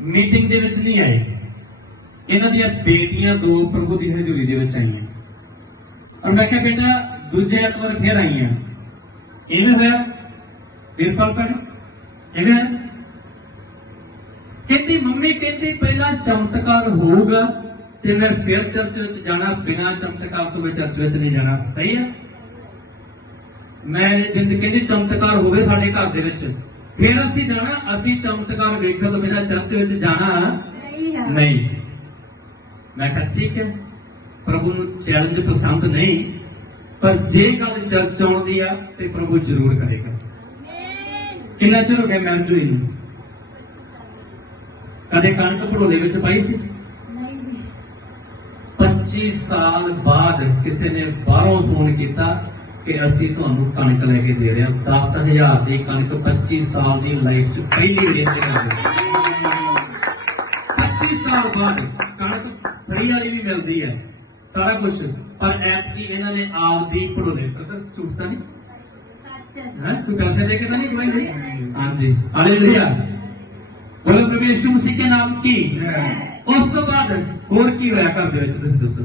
Meeting ਦੇ ਵਿੱਚ ਨਹੀਂ ਆਏ। ਇਹਨਾਂ ਦੀਆਂ ਬੇਟੀਆਂ ਦੋ ਪ੍ਰਭੂ ਦੀ ਹਜ਼ੂਰੀ ਦੇ ਵਿੱਚ ਆਈਆਂ। ਔਰ ਮੈਂ ਕਿਹਾ, ਬੇਟਾ, ਦੂਜੇ ਐਤਵਾਰ ਫੇਰ ਆਈਆਂ। ਇਹਨੇ ਹੋਇਆ? ਵੀਰਪਾਲ ਭੈਣ ਇਹਨੇ ਕਹਿੰਦੀ, ਮੰਮੀ ਕਹਿੰਦੀ, ਪਹਿਲਾਂ ਚਮਤਕਾਰ ਹੋਊਗਾ ਤੇ ਮੈਂ ਫਿਰ ਚਰਚ ਵਿੱਚ ਜਾਣਾ, ਬਿਨਾਂ ਚਮਤਕਾਰ ਤੋਂ ਮੈਂ ਚਰਚ ਵਿੱਚ ਨਹੀਂ ਜਾਣਾ। ਸਹੀ ਹੈ? ਮੈਂ ਜਿੰਦ ਕਹਿੰਦੀ, ਚਮਤਕਾਰ ਹੋਵੇ ਸਾਡੇ ਘਰ ਦੇ ਵਿੱਚ। ਫਿਰ ਅਸੀਂ ਜਾਣਾ ਅਸੀਂ ਚਮਤਕਾਰ ਵੇਖਣ ਤੋਂ ਬਿਨਾਂ ਚਰਚ ਵਿੱਚ ਜਾਣਾ ਨਹੀਂ ਮੈਂ ਕਿਹਾ ਠੀਕ ਹੈ। ਪ੍ਰਭੂ ਨੂੰ ਚੈਲੰਜ ਪਸੰਦ ਨਹੀਂ ਪਰ ਜੇ ਗੱਲ ਚਰਚ ਆਉਣ ਦੀ ਆ ਤੇ ਪ੍ਰਭੂ ਜ਼ਰੂਰ ਕਰੇਗਾ। ਕਿੰਨਾ ਚਿਰ ਹੋ ਗਿਆ ਮੈਂ ਜੁਈ ਨੂੰ ਕਦੇ ਕਣਕ ਭੜੋਲੇ ਵਿੱਚ ਪਾਈ ਸੀ? 25 ਸਾਲ ਬਾਅਦ ਕਿਸੇ ਨੇ ਬਾਹਰੋਂ ਫੋਨ ਕੀਤਾ ਕਿ ਅਸੀਂ ਤੁਹਾਨੂੰ ਕਣਕ ਲੈ ਕੇ ਦੇ ਰਹੇ ਹਾਂ। 10000 ਦੀ ਕਣਕ 25 ਸਾਲ ਦੀ ਲਾਈਫ 'ਚ ਪਹਿਲੀ ਵਾਰੀ ਇਹ ਕਰਦੇ 25 ਸਾਲ ਬਾਅਦ ਕਣਕ ਫਰੀ ਵਾਲੀ ਵੀ ਮਿਲਦੀ ਹੈ ਸਾਰਾ ਕੁਝ ਪਰ ਐਤਕੀ ਇਹਨਾਂ ਨੇ ਆਪ ਦੀ ਭੜੋਲੇ ਤੱਕ ਝੂਠਤਾ ਨਹੀਂ? ਹੈ? ਕੋਈ ਪੈਸੇ ਦੇ ਕੇ ਤਾਂ ਨਹੀਂ ਕਮਾਈ ਲਈ ਹਾਂਜੀ। ਹਾਲੇਲੂਇਆ ਬੋਲੋ ਪ੍ਰਭੂ ਯਿਸੂ ਮਸੀਹ ਕੇ ਨਾਮ ਕੀ? ਉਸ ਤੋਂ ਬਾਅਦ ਹੋਰ ਕੀ ਹੋਇਆ ਘਰ ਦੇ ਵਿੱਚ? ਤੁਸੀਂ ਦੱਸੋ।